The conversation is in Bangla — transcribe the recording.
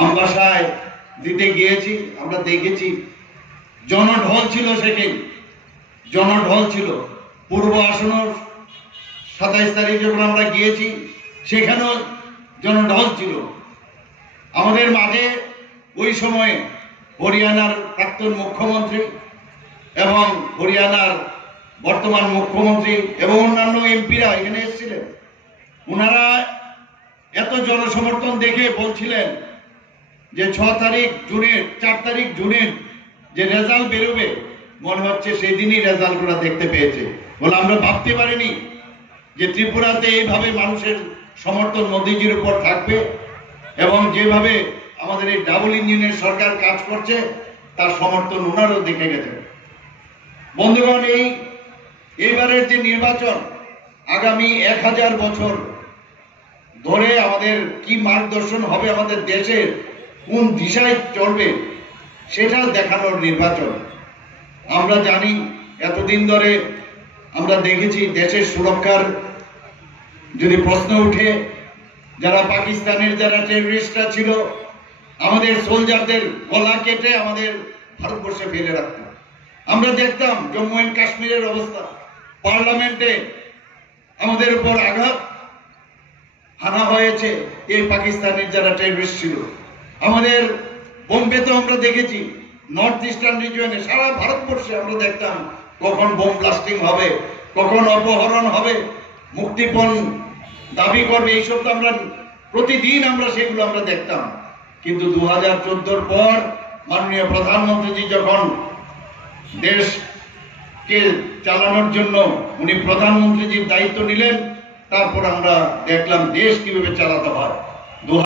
আমবাসায় দিতে গিয়েছি, আমরা দেখেছি জনঢল ছিল, সেখানে জনঢল ছিল। পূর্ব আসনের 27 তারিখ যখন আমরা গিয়েছি সেখানেও জনঢল ছিল। আমাদের মাঝে ওই সময়ে হরিয়ানার প্রাক্তন মুখ্যমন্ত্রী এবং হরিয়ানার বর্তমান মুখ্যমন্ত্রী এবং অন্যান্য এমপিরা এখানে এসেছিলেন। ওনারা এত জনসমর্থন দেখে বলছিলেন যে 4 তারিখ জুনের যে রেজাল্ট বেরোবে, মনে হচ্ছে সেদিনই রেজাল্ট ওরা দেখতে পেয়েছে। বলে আমরা ভাবতে পারিনি যে ত্রিপুরাতে এইভাবে মানুষের সমর্থন মোদিজির উপর থাকবে এবং যেভাবে আমাদের এই ডাবল ইঞ্জিনের সরকার কাজ করছে তার সমর্থন ওনারও দেখে গেছে। বন্ধুগণ, এইবারের যে নির্বাচন আগামী 1000 বছর ধরে আমাদের কি মার্গদর্শন হবে, আমাদের দেশের কোন দিশায় চলবে সেটা দেখানোর নির্বাচন। আমরা জানি এতদিন ধরে আমরা দেখেছি দেশের সুরক্ষার যদি প্রশ্ন উঠে, যারা পাকিস্তানের যারা টেররিস্টরা ছিল আমাদের সোলজারদের গলা কেটে আমাদের ভারতবর্ষে ফেলে রাখত। আমরা দেখতাম জম্মু এন্ড কাশ্মীরের অবস্থা, পার্লামেন্টে আমাদের উপর আঘাত হানা হয়েছে এই পাকিস্তানের যারা টেররিস্ট ছিল। আমাদের বোম্বেতে আমরা দেখেছি, নর্থ ইস্টার্ন রিজিয়নে, সারা ভারতবর্ষে আমরা দেখতাম কখন বোম ব্লাস্টিং হবে, কখন অপহরণ হবে, মুক্তিপণ দাবি করবে, এইসব তো আমরা প্রতিদিন সেগুলো আমরা দেখতাম। কিন্তু 2014 পর মাননীয় প্রধানমন্ত্রীজি যখন দেশকে চালানোর জন্য উনি প্রধানমন্ত্রীজির দায়িত্ব নিলেন, তারপর আমরা দেখলাম দেশ কিভাবে চালাতে হয়।